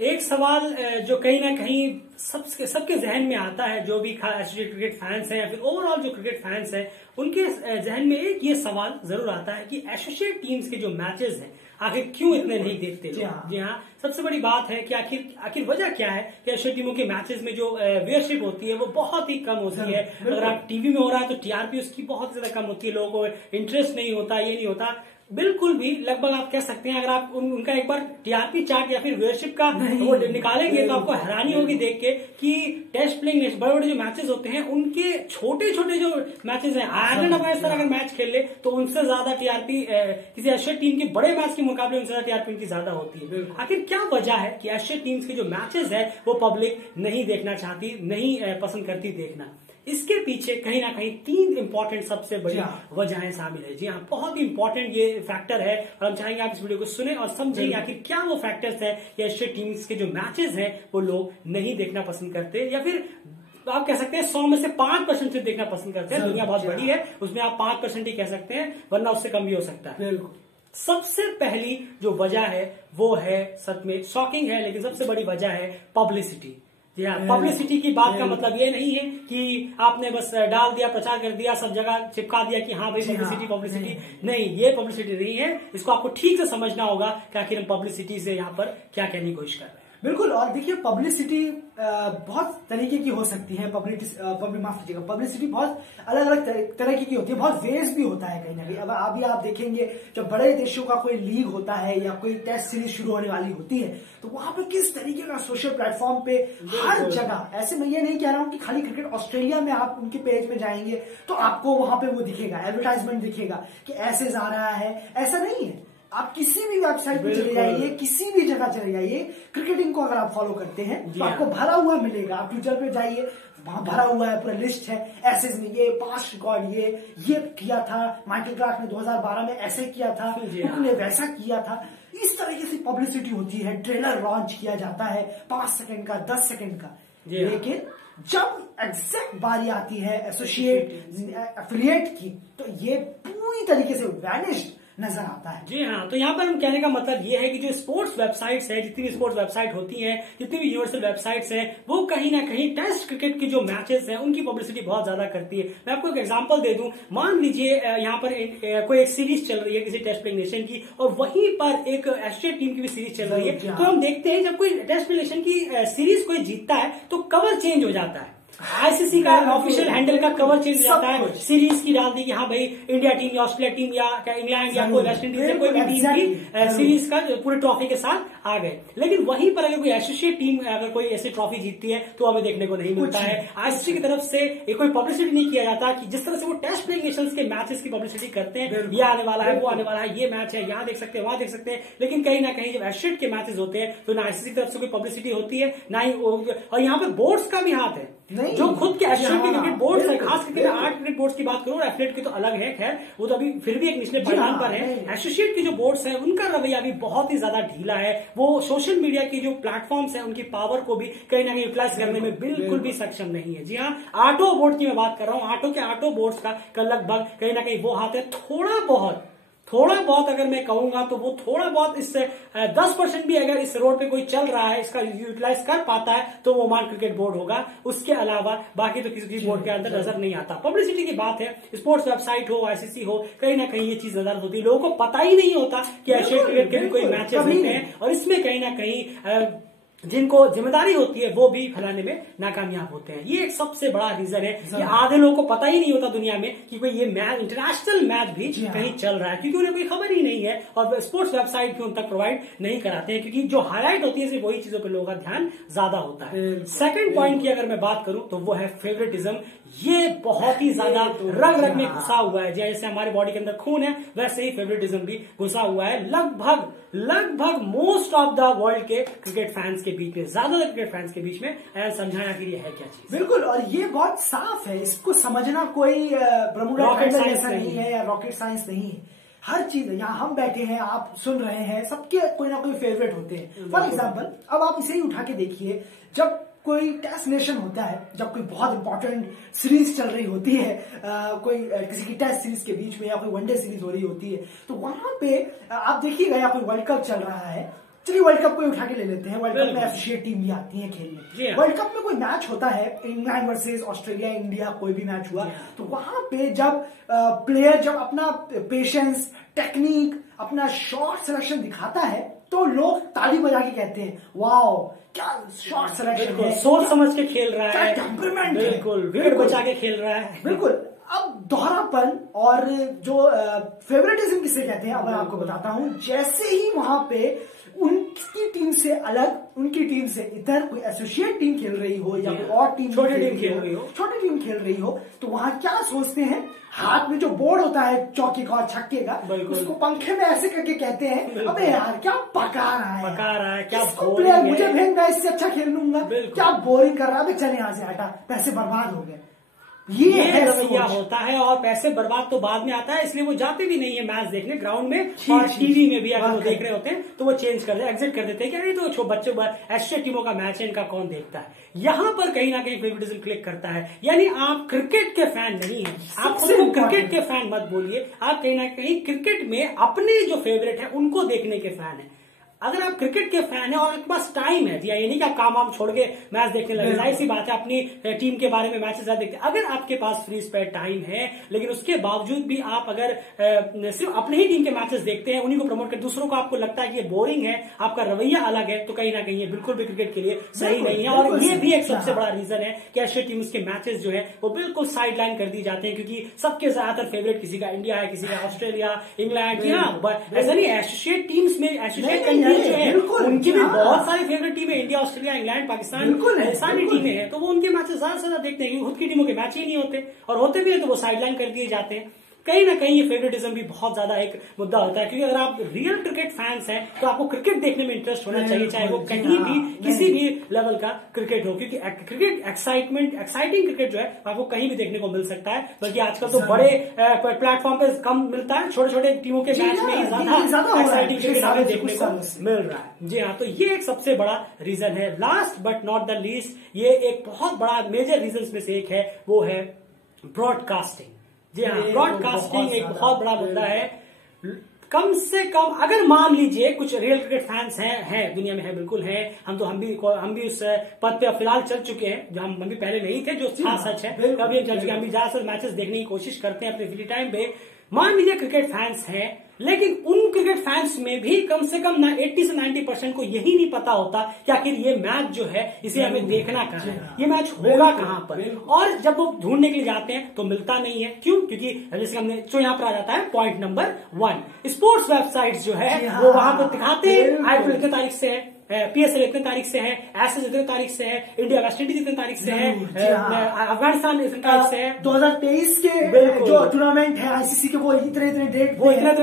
एक सवाल जो कहीं ना कहीं सबके जहन में आता है, जो भी एसोसिएटेड क्रिकेट फैंस हैं या फिर ओवरऑल जो क्रिकेट फैंस हैं, उनके जहन में एक ये सवाल जरूर आता है कि एसोसिएट टीम्स के जो मैचेस हैं आखिर क्यों इतने नहीं देखते लोग। जी हाँ, सबसे बड़ी बात है कि आखिर वजह क्या है कि एसोसिएट टीमों के मैचेस में जो व्यूअरशिप होती है वो बहुत ही कम होती है। अगर आप टीवी में हो रहा है तो टीआरपी उसकी बहुत ज्यादा कम होती है, लोगों को इंटरेस्ट नहीं होता, ये नहीं होता बिल्कुल भी। लगभग आप कह सकते हैं अगर आप उनका एक बार टीआरपी चार्ट या फिर व्यूअरशिप का वो निकालेंगे तो आपको हैरानी होगी देख के कि टेस्ट प्लेइंग बड़े बड़े जो मैचेस होते हैं उनके छोटे छोटे जो मैचेस हैं, आयरलैंड अफगानिस्तान अगर मैच खेल ले तो उनसे ज्यादा टीआरपी किसी एशियन टीम के बड़े मैच के मुकाबले उनसे ज्यादा टीआरपी उनकी ज्यादा होती है। आखिर क्या वजह है कि एशियन टीम्स के जो मैचेस है वो पब्लिक नहीं देखना चाहती, नहीं पसंद करती देखना? इसके पीछे कहीं ना कहीं 3 इंपॉर्टेंट सबसे बड़ी वजहें शामिल है। जी हाँ, बहुत ही इंपॉर्टेंट ये फैक्टर है और हम चाहेंगे आप इस वीडियो को सुने और समझेंगे आखिर क्या वो फैक्टर्स है कि एशियन टीम्स के जो मैचेस हैं वो लोग नहीं देखना पसंद करते, या फिर आप कह सकते हैं 100 में से 5% से देखना पसंद करते हैं। दुनिया बहुत बड़ी है, उसमें आप 5% ही कह सकते हैं, वरना उससे कम भी हो सकता है। सबसे पहली जो वजह है वो है, सच में शॉकिंग है लेकिन सबसे बड़ी वजह है पब्लिसिटी। जी हाँ, पब्लिसिटी की बात का मतलब ये नहीं है कि आपने बस डाल दिया, प्रचार कर दिया, सब जगह चिपका दिया कि हाँ भाई पब्लिसिटी नहीं, ये पब्लिसिटी नहीं है। इसको आपको ठीक से समझना होगा कि आखिर हम पब्लिसिटी से यहाँ पर क्या कहने की कोशिश कर रहे हैं। बिल्कुल। और देखिए पब्लिसिटी बहुत तरीके की हो सकती है। पब्लिसिटी बहुत अलग अलग तरह की होती है, बहुत वेज भी होता है कहीं ना कहीं। अब अभी आप देखेंगे जब बड़े देशों का कोई लीग होता है या कोई टेस्ट सीरीज शुरू होने वाली होती है तो वहां पर किस तरीके का सोशल प्लेटफॉर्म पे हर जगह, ऐसे मैं ये नहीं कह रहा हूं कि खाली क्रिकेट ऑस्ट्रेलिया में आप उनके पेज में जाएंगे तो आपको वहां पे वो दिखेगा, एडवर्टाइजमेंट दिखेगा कि ऐसे जा रहा है, ऐसा नहीं है। आप किसी भी वेबसाइट पे चले जाइए, किसी भी जगह चले जाइए, क्रिकेटिंग को अगर आप फॉलो करते हैं तो आपको भरा हुआ मिलेगा। आप ट्विटर पे जाइए, वहां भरा हुआ है, पूरा लिस्ट है, ऐसे में ये पास्ट रिकॉर्ड ये किया था, माइकल क्लार्क ने 2012 में ऐसे किया था, उन्होंने वैसा किया था। इस तरीके से पब्लिसिटी होती है। ट्रेलर लॉन्च किया जाता है 5 सेकंड का, 10 सेकंड का, लेकिन जब एग्जैक्ट बारी आती है एफिलिएट की तो ये पूरी तरीके से वैनिश्ड नजर आता है। जी हाँ, तो यहाँ पर हम कहने का मतलब ये है कि जो स्पोर्ट्स वेबसाइट्स है, जितनी भी स्पोर्ट्स वेबसाइट होती हैं, जितनी भी यूनिवर्सल वेबसाइट्स हैं, वो कहीं ना कहीं टेस्ट क्रिकेट की जो मैचेस हैं उनकी पब्लिसिटी बहुत ज्यादा करती है। मैं आपको एक एग्जांपल दे दूं, मान लीजिए यहाँ पर कोई एक सीरीज चल रही है किसी टेस्ट प्लेइंग नेशन की और वहीं पर एक एशियन टीम की भी सीरीज चल रही है, तो हम देखते हैं जब कोई टेस्ट प्लेइंग नेशन की सीरीज कोई जीतता है तो कवर चेंज हो जाता है। आईसीसी का ऑफिशियल हैंडल का कवर चेंज हो जाता है, सीरीज की डाल दी कि हाँ भाई इंडिया टीम या ऑस्ट्रेलिया टीम या इंग्लैंड या कोई वेस्ट इंडीज या कोई भी टीम की सीरीज का पूरे ट्रॉफी के साथ आ गए। लेकिन वहीं पर अगर कोई एसोसिएट टीम अगर कोई ऐसी ट्रॉफी जीतती है तो हमें देखने को नहीं मिलता है। आईसीसी की तरफ से कोई पब्लिसिटी नहीं किया जाता कि जिस तरह से वो टेस्ट प्लेइंग नेशंस के मैचेस की पब्लिसिटी करते हैं, ये आने वाला है, वो आने वाला है, ये मैच है, यहाँ देख सकते हैं, वहां देख सकते हैं। लेकिन कहीं ना कहीं जब एसोसिएट के मैचेस होते हैं तो ना आईसीसी की तरफ से कोई पब्लिसिटी होती है ना ही, और यहाँ पर बोर्ड्स का भी हाथ है, जो खुद के एसोसिएट के क्रिकेट बोर्ड है, खास करके 8 क्रिकेट बोर्ड की बात करूं, एथलेट की तो अलग है, खैर वो तो अभी फिर भी एक निचले पैमाने पर है। एसोसिएट के जो बोर्ड्स हैं उनका रवैया भी बहुत ही ज्यादा ढीला है। वो सोशल मीडिया की जो प्लेटफॉर्म्स हैं उनकी पावर को भी कहीं ना कहीं यूटिलाइज करने में बिल्कुल भी सक्षम नहीं है। जी हाँ, ऑटो बोर्ड की मैं बात कर रहा हूँ, ऑटो बोर्ड्स का लगभग कहीं ना कहीं वो हाथ है। थोड़ा बहुत अगर मैं कहूंगा तो वो थोड़ा बहुत इससे 10% भी अगर इस रोड पे कोई चल रहा है, इसका यूटिलाइज कर पाता है तो वो ओमान क्रिकेट बोर्ड होगा। उसके अलावा बाकी तो किसी बोर्ड के अंदर नजर नहीं आता। पब्लिसिटी की बात है, स्पोर्ट्स वेबसाइट हो, आईसीसी हो, कहीं ना कहीं ये चीज नजर होती है। लोगों को पता ही नहीं होता कि एशियन क्रिकेट के भी कोई मैचेस होते हैं और इसमें कहीं ना कहीं जिनको जिम्मेदारी होती है वो भी फैलाने में नाकामयाब होते हैं। ये एक सबसे बड़ा रीजन है कि आधे लोगों को पता ही नहीं होता दुनिया में कि कोई ये मैच, इंटरनेशनल मैच भी कहीं चल रहा है, क्योंकि उन्हें कोई खबर ही नहीं है और स्पोर्ट्स वेबसाइट भी उन तक प्रोवाइड नहीं कराते हैं, क्योंकि जो हाईलाइट होती है सिर्फ वही चीजों पर लोगों का ध्यान ज्यादा होता है। सेकंड पॉइंट की अगर मैं बात करूं तो वो है फेवरेटिज्म। ये बहुत ही ज्यादा रग रग में घुसा हुआ है। जैसे हमारे बॉडी के अंदर खून है वैसे ही फेवरेटिज्म भी घुसा हुआ है लगभग मोस्ट ऑफ द वर्ल्ड के क्रिकेट फैंस के बीच में, ज्यादातर क्रिकेट फैंस के बीच में। समझाना कि ये है क्या चीज। बिल्कुल, और ये बहुत साफ है, इसको समझना कोई रॉकेट साइंस नहीं है या रॉकेट साइंस नहीं है। हर चीज, यहाँ हम बैठे हैं, आप सुन रहे हैं, सबके कोई ना कोई फेवरेट होते हैं। फॉर एग्जाम्पल अब आप इसे ही उठा के देखिए, जब कोई टेस्ट नेशन होता है, जब कोई बहुत इंपॉर्टेंट सीरीज चल रही होती है, कोई किसी की टेस्ट सीरीज के बीच में या कोई वनडे सीरीज हो रही होती है, तो वहां पे आप देखिएगा या कोई वर्ल्ड कप चल रहा है चलिए वर्ल्ड कप को उठा के ले लेते हैं। वर्ल्ड कप में एसोसिएट टीम भी आती है खेलने। वर्ल्ड कप में कोई मैच होता है, इंग्लैंड वर्सेस ऑस्ट्रेलिया, इंडिया, कोई भी मैच हुआ, तो वहां पे जब प्लेयर जब अपना पेशेंस, टेक्निक, अपना शॉट सिलेक्शन दिखाता है तो लोग ताली बजा के कहते हैं वाओ क्या शॉट सिलेक्शन है, सोच समझ के खेल रहा है, टेम्परामेंट, बिल्कुल विकेट बचा के खेल रहा है, बिल्कुल। अब दोहरापन और जो फेवरेटिज्म किसे कहते हैं, अब मैं आपको बताता हूं। जैसे ही वहां पे उनकी टीम से अलग, उनकी टीम से इधर कोई एसोसिएट टीम खेल रही हो या कोई और टीम छोटी टीम खेल रही हो, तो वहां क्या सोचते हैं, हाथ में जो बोर्ड होता है चौके का और छक्के का, उसको पंखे में ऐसे करके कहते हैं अबे यार क्या पका रहा है, क्या प्लेयर, मुझे भेज, मैं इससे अच्छा खेल लूंगा, क्या बोरिंग कर रहा है, चल यहाँ से हटा, पैसे बर्बाद हो गए। ये रवैया होता है और पैसे बर्बाद तो बाद में आता है, इसलिए वो जाते भी नहीं है मैच देखने ग्राउंड में, और टीवी में भी अगर वो देख रहे होते हैं तो वो चेंज कर एग्जिट कर देते हैं कि अरे तो बच्चे एशिया टीमों का मैच है, इनका कौन देखता है। यहाँ पर कहीं ना कहीं फेवरेटिज्म क्लिक करता है। यानी आप क्रिकेट के फैन नहीं है, आप खुद को क्रिकेट के फैन मत बोलिए, आप कहीं ना कहीं क्रिकेट में अपने जो फेवरेट है उनको देखने के फैन है। अगर आप क्रिकेट के फैन है और आपके पास टाइम है, ये नहीं कि आप काम वाम छोड़ के मैच देखने लगे, जाहिर सी बात है अपनी टीम के बारे में मैचेस ज्यादा देखते हैं। अगर आपके पास फ्री स्पेयर टाइम है, लेकिन उसके बावजूद भी आप अगर सिर्फ अपने ही टीम के मैचेस देखते हैं, उन्हीं को प्रमोट कर, दूसरों को आपको लगता है कि ये बोरिंग है, आपका रवैया अलग है, तो कहीं ना कहीं ये बिल्कुल भी क्रिकेट के लिए सही नहीं है। और ये भी एक सबसे बड़ा रीजन है कि एशिया टीम्स के मैचेस जो है वो बिल्कुल साइड लाइन कर दी जाते हैं, क्योंकि सबके ज्यादातर फेवरेट किसी का इंडिया है, किसी का ऑस्ट्रेलिया, इंग्लैंड, ऐसा नहीं, एसोसिएट टीम्स में एसोसिएट कंट्रीज जो है उनकी भी बहुत सारी फेवरेट टीमें, इंडिया, ऑस्ट्रेलिया, इंग्लैंड, पाकिस्तान, सारी टीमें हैं, तो वो उनके मैचेस ज्यादा से ज्यादा देखते हैं, खुद की टीमों के मैच ही नहीं होते, और होते भी है तो वो साइडलाइन कर दिए जाते हैं। कहीं ना कहीं ये फेवरेटिज्म भी बहुत ज्यादा एक मुद्दा होता है, क्योंकि अगर आप रियल क्रिकेट फैंस हैं तो आपको क्रिकेट देखने में इंटरेस्ट होना चाहिए, चाहे वो कहीं भी किसी भी लेवल का क्रिकेट हो, क्योंकि क्रिकेट एक्साइटिंग क्रिकेट जो है आपको कहीं भी देखने को मिल सकता है। बल्कि आजकल तो बड़े प्लेटफॉर्म पे कम मिलता है, छोटे छोटे टीमों के मैच में ही ज्यादा एक्साइटिंग क्रिकेट हमें देखने को मिल रहा है। जी हाँ, तो ये एक सबसे बड़ा रीजन है। Last but not the least, ये एक बहुत बड़ा मेजर रीजन में से एक है, वो है ब्रॉडकास्टिंग। जी हाँ, ब्रॉडकास्टिंग एक बहुत बड़ा मुद्दा है। कम से कम अगर मान लीजिए कुछ रियल क्रिकेट फैंस हैं दुनिया में, है बिल्कुल हैं, हम भी उस पद पे फिलहाल चल चुके हैं, जो हम भी पहले नहीं थे, जो सच है, कभी हम चल चुके हैं। हम भी ज्यादातर मैचेस देखने की कोशिश करते हैं अपने फ्री टाइम पे। मान लीजिए क्रिकेट फैंस हैं, लेकिन उन क्रिकेट फैंस में भी कम से कम 80 से 90% को यही नहीं पता होता कि आखिर ये मैच जो है इसे हमें देखना कहाँ है, ये मैच होगा कहाँ पर। और जब वो ढूंढने के लिए जाते हैं तो मिलता नहीं है। क्यों? क्योंकि जैसे हमने जो यहाँ पर आ जाता है पॉइंट नंबर 1, स्पोर्ट्स वेबसाइट्स जो है वो वहां पर दिखाते हैं आईपीएल इतने तारीख से है, पीएसएल इतने तारीख से है, एसएस इतने तारीख से है, इंडिया वेस्ट इंडीज इतने तारीख से है, अफगानिस्तान इतने तारीख से है, 2023 के जो टूर्नामेंट है आईसीसी के वो इतने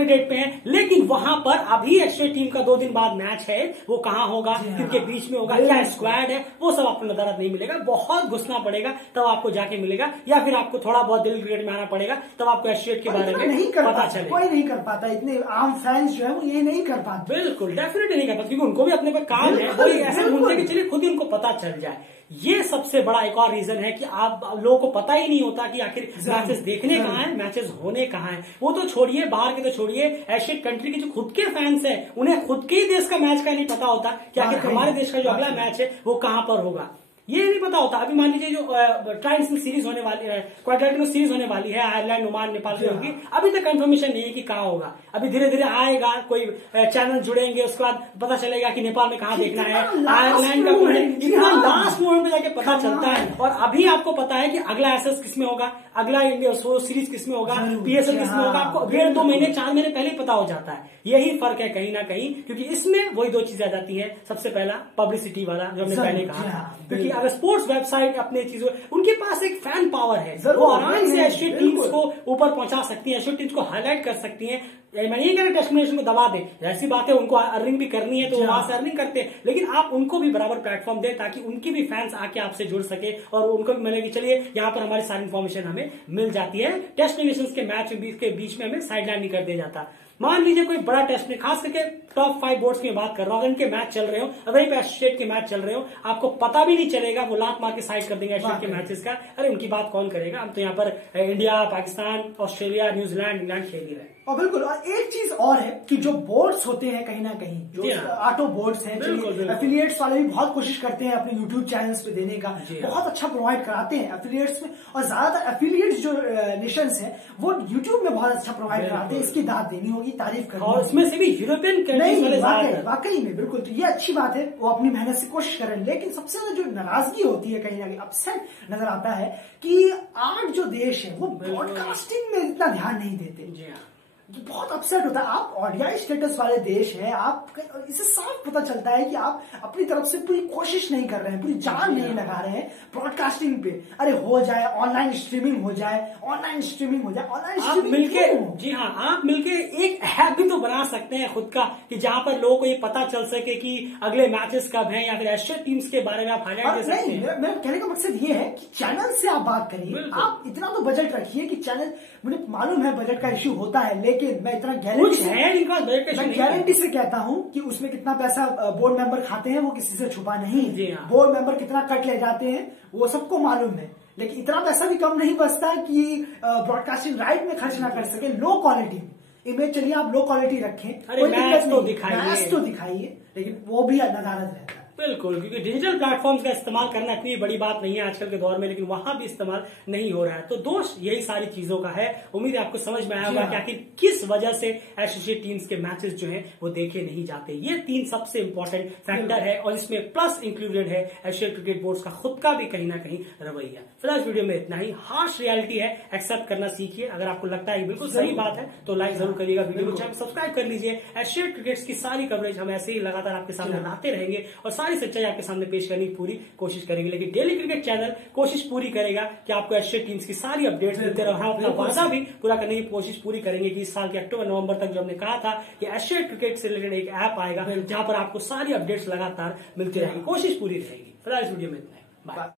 डेट पे है। लेकिन वहां पर अभी एशिया टीम का 2 दिन बाद मैच है, वो कहाँ होगा, किनके बीच में होगा, क्या स्क्वाड है, वो सब आपको नजर नहीं मिलेगा। बहुत घुसना पड़ेगा तब आपको जाके मिलेगा, या फिर आपको थोड़ा बहुत दिल क्रिकेट में आना पड़ेगा तब आपको एशिया के बारे में नहीं पता चले। कोई नहीं कर पाता, इतने आम फैंस जो है वो ये नहीं कर पाते। बिल्कुल डेफिनेटली नहीं कर पाते, क्योंकि उनको भी अपने पर काम है, कोई ऐसे ढूंढते कि चलिए खुद ही उनको पता चल जाए। ये सबसे बड़ा एक और रीजन है कि आप लोगों को पता ही नहीं होता कि आखिर मैचेस देखने कहाँ है, मैचेस होने कहाँ है। वो तो छोड़िए, बाहर के तो छोड़िए, एशियन कंट्री के जो खुद के फैंस हैं उन्हें खुद के ही देश का मैच का नहीं पता होता कि आखिर हमारे देश का जो अगला मैच है वो कहाँ पर होगा, ये नहीं पता होता। अभी मान लीजिए जो ट्राइनेशनल सीरीज होने वाली है, क्वाड्रिलेटरल सीरीज होने वाली है, आयरलैंड, ओमान, नेपाल की होगी, अभी तक कंफर्मेशन नहीं है कि कहाँ होगा। अभी धीरे धीरे आएगा, कोई चैनल जुड़ेंगे, उसके बाद पता चलेगा कि नेपाल में कहाँ देखना है, आयरलैंड का इतना लास्ट मोमेंट में जाके पता चलता है। और अभी आपको पता है कि अगला एसएस किसमें होगा, अगला इंडिया सीरीज किसमें होगा, पीएसएल किसमें होगा, आपको 1.5-2 महीने 4 महीने पहले ही पता हो जाता है। यही फर्क है कहीं ना कहीं, क्योंकि इसमें वही 2 चीजें आ जाती है। सबसे पहला पब्लिसिटी वाला, जो हमने पहले कहा था, क्योंकि अगर स्पोर्ट्स वेबसाइट अपने चीजों, उनके पास एक फैन पावर है, वो आराम से एशियन टीम्स को ऊपर पहुंचा सकती है, एशियन टीम्स को हाईलाइट कर सकती है। मैं ये कह रहा टेस्ट मैच को दबा दे, ऐसी बात है, उनको अर्निंग भी करनी है तो वहां से अर्निंग करते हैं, लेकिन आप उनको भी बराबर प्लेटफॉर्म दें ताकि उनकी भी फैंस आके आपसे जुड़ सके और उनको भी मिले कि चलिए यहाँ पर हमारी सारी इन्फॉर्मेशन हमें मिल जाती है। टेस्ट नेशंस के मैच के बीच में हमें साइडलाइन नहीं कर दिया जाता। मान लीजिए कोई बड़ा टेस्ट में, खास करके टॉप 5 बोर्ड्स की बात कर रहा हूं, अगर इनके मैच चल रहे हो, अगर वहीं पे एसोसिएट के मैच चल रहे हो, आपको पता भी नहीं चलेगा, वो लात मार के साइड कर देंगे एसोसिएट के मैचेस का। अरे उनकी बात कौन करेगा, हम तो यहाँ पर India, Pakistan, Australia, New Zealand, England खेल ही रहे हैं। और बिल्कुल, और एक चीज और है कि जो बोर्ड्स होते हैं कहीं ना कहीं, जो ऑटो बोर्ड्स हैं, एफिलिएट्स वाले भी बहुत कोशिश करते हैं अपने यूट्यूब चैनल्स पे देने का, बहुत अच्छा प्रोवाइड कराते हैं एफिलिएट्स में, और ज्यादातर एफिलिएट्स जो नेशंस हैं वो यूट्यूब में बहुत अच्छा प्रोवाइड कराते हैं। इसकी दाद देनी होगी, तारीफ करनी और इसमें से भी यूरोपियन कंट्रीज वाकई में बिल्कुल, तो ये अच्छी बात है, वो अपनी मेहनत से कोशिश कर रहे हैं। लेकिन सबसे ज्यादा जो नाराजगी होती है, कहीं ना कहीं अपसेट नजर आता है कि आज जो देश है वो ब्रॉडकास्टिंग में इतना ध्यान नहीं देते। बहुत अपसेट होता है। आप ऑडियो स्टेटस वाले देश हैं, आप इससे साफ पता चलता है कि आप अपनी तरफ से पूरी कोशिश नहीं कर रहे हैं, पूरी जान नहीं लगा रहे हैं ब्रॉडकास्टिंग पे। अरे हो जाए, ऑनलाइन स्ट्रीमिंग हो जाए, ऑनलाइन स्ट्रीमिंग हो जाए, ऑनलाइन स्ट्रीमिंग मिलके, जी हाँ, आप मिलके एक ऐप भी तो बना सकते हैं खुद का, कि जहां पर लोगों को ये पता चल सके कि अगले मैचेस कब हैं, या फिर एशिया टीम्स के बारे में आप हाईलाइट दे सकते हैं। मेरा कहने का मकसद ये है कि चैनल से आप बात करिए, आप इतना तो बजट रखिए कि चैनल, मुझे मालूम है बजट का इश्यू होता है, लेकिन मैं इतना गारंटी से कहता हूं कि उसमें कितना पैसा बोर्ड मेंबर खाते हैं वो किसी से छुपा नहीं। बोर्ड मेंबर कितना कट ले जाते हैं वो सबको मालूम है, लेकिन इतना पैसा भी कम नहीं बचता कि ब्रॉडकास्टिंग राइट में खर्च ना कर सके। लो क्वालिटी इमेज, चलिए आप लो क्वालिटी रखें, मैच तो दिखाइए, लेकिन वो भी नदारत रहता है। बिल्कुल, क्योंकि डिजिटल प्लेटफॉर्म्स का इस्तेमाल करना इतनी बड़ी बात नहीं है आजकल के दौर में, लेकिन वहां भी इस्तेमाल नहीं हो रहा है। तो दोष यही सारी चीजों का है। उम्मीद है आपको समझ में आया होगा कि आखिर किस वजह से एसोसिएट टीम्स के मैचेस जो हैं वो देखे नहीं जाते। ये 3 सबसे इंपॉर्टेंट फैक्टर है, और इसमें प्लस इंक्लूडेड है एशिया क्रिकेट बोर्ड का खुद का भी कहीं ना कहीं रवैया। फिलहाल वीडियो में इतना ही। हार्श रियलिटी है, एक्सेप्ट करना सीखिए। अगर आपको लगता है बिल्कुल सही बात है तो लाइक जरूर करिएगा, वीडियो को सब्सक्राइब कर लीजिए। एशिया क्रिकेट की सारी कवरेज हम ऐसे ही लगातार आपके सामने लाते रहेंगे, और सारी सच्चाई आपके सामने पेश करने की पूरी कोशिश करेंगे। लेकिन डेली क्रिकेट चैनल कोशिश पूरी करेगा कि आपको एशिया टीम्स की सारी अपडेट्स देते रहो। हम अपना वादा भी पूरा करने की कोशिश पूरी करेंगे कि इस साल के अक्टूबर नवंबर तक जो हमने कहा था कि एशिया क्रिकेट से रिलेटेड एक ऐप आएगा जहां पर आपको सारी अपडेट्स लगातार मिलती रहेंगी। कोशिश पूरी रहेगी। फिलहाल इस वीडियो में इतना ही। बाय।